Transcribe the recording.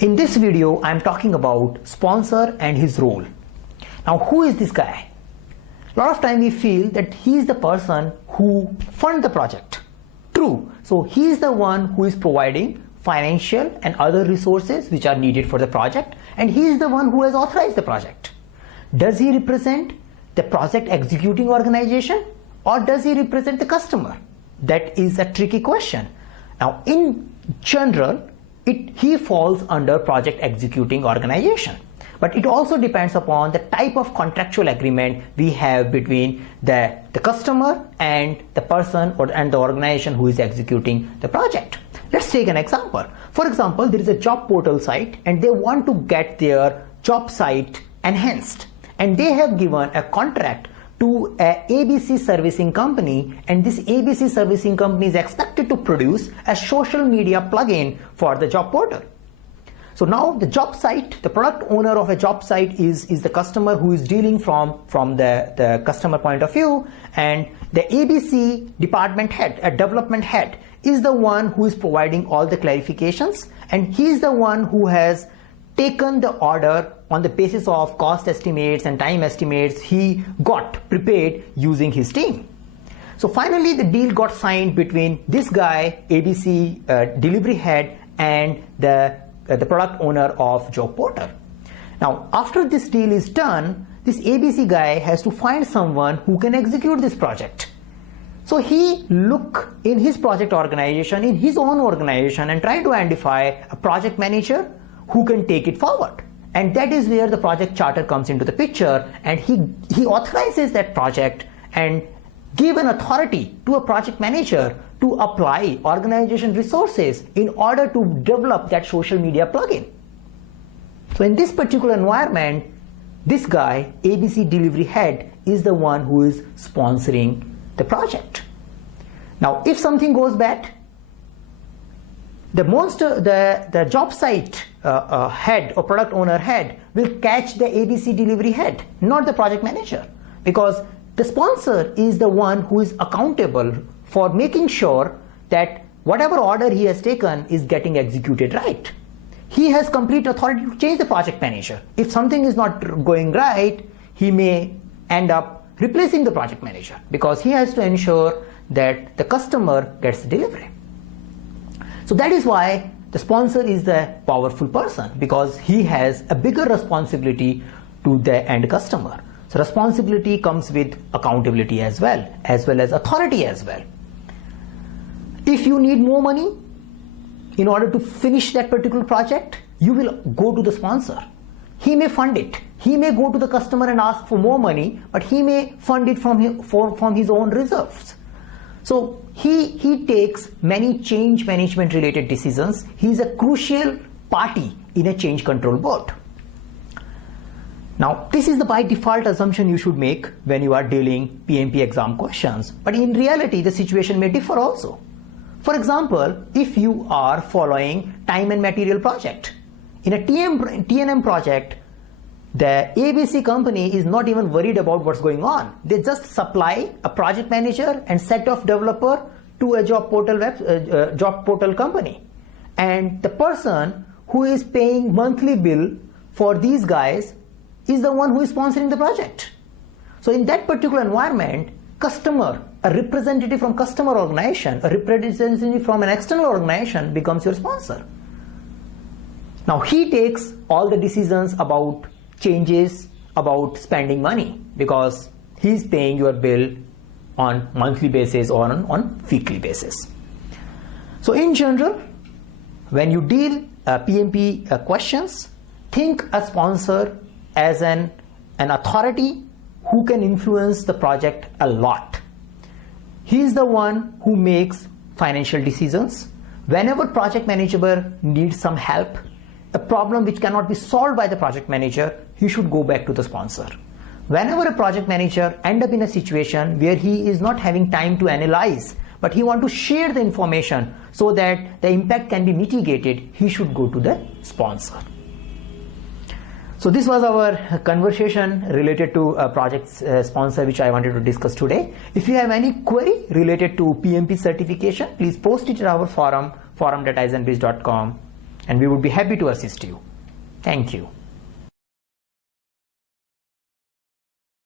In this video, I am talking about sponsor and his role. Now, who is this guy? A lot of time we feel that he is the person who funds the project. True. So he is the one who is providing financial and other resources which are needed for the project, and he is the one who has authorized the project. Does he represent the project executing organization, or does he represent the customer? That is a tricky question. Now, in general, he falls under project executing organization, but it also depends upon the type of contractual agreement we have between the customer and the person and the organization who is executing the project. Let's take an example. For example, there is a job portal site and they want to get their job site enhanced, and they have given a contract to a ABC servicing company, and this ABC servicing company is expected to produce a social media plugin for the job portal. So now the job site, the product owner of a job site is the customer who is dealing from the customer point of view, and the ABC department head, a development head, is the one who is providing all the clarifications, and he is the one who has taken the order on the basis of cost estimates and time estimates he got prepared using his team. So finally the deal got signed between this guy, ABC delivery head, and the product owner of job portal. Now after this deal is done, this ABC guy has to find someone who can execute this project. So he look in his project organization, in his own organization, and try to identify a project manager who can take it forward. And that is where the project charter comes into the picture, and he authorizes that project and give an authority to a project manager to apply organization resources in order to develop that social media plugin. So in this particular environment, this guy, ABC delivery head, is the one who is sponsoring the project. Now if something goes bad, the job site head or product owner head will catch the ABC delivery head, not the project manager, because the sponsor is the one who is accountable for making sure that whatever order he has taken is getting executed right. He has complete authority to change the project manager. If something is not going right, he may end up replacing the project manager because he has to ensure that the customer gets the delivery. So that is why the sponsor is the powerful person, because he has a bigger responsibility to the end customer. So responsibility comes with accountability as well as authority as well. If you need more money in order to finish that particular project, you will go to the sponsor. He may fund it. He may go to the customer and ask for more money, but he may fund it from his own reserves. So he takes many change management related decisions. He is a crucial party in a change control board. Now this is the by default assumption you should make when you are dealing PMP exam questions, but in reality the situation may differ also. For example, if you are following time and material project, in a T&M project, the ABC company is not even worried about what's going on. They just supply a project manager and set of developer to a job portal company, and the person who is paying monthly bill for these guys is the one who is sponsoring the project. So in that particular environment, customer, a representative from customer organization, a representative from an external organization becomes your sponsor. Now he takes all the decisions about changes, about spending money, because he is paying your bill on monthly basis or on weekly basis. So in general, when you deal PMP questions, think a sponsor as an authority who can influence the project a lot. He is the one who makes financial decisions. Whenever project manager needs some help, a problem which cannot be solved by the project manager, he should go back to the sponsor. Whenever a project manager ends up in a situation where he is not having time to analyze, but he wants to share the information so that the impact can be mitigated, he should go to the sponsor. So this was our conversation related to a project sponsor which I wanted to discuss today. If you have any query related to PMP certification, please post it at our forum, forum.aizenbridge.com. and we would be happy to assist you. Thank you.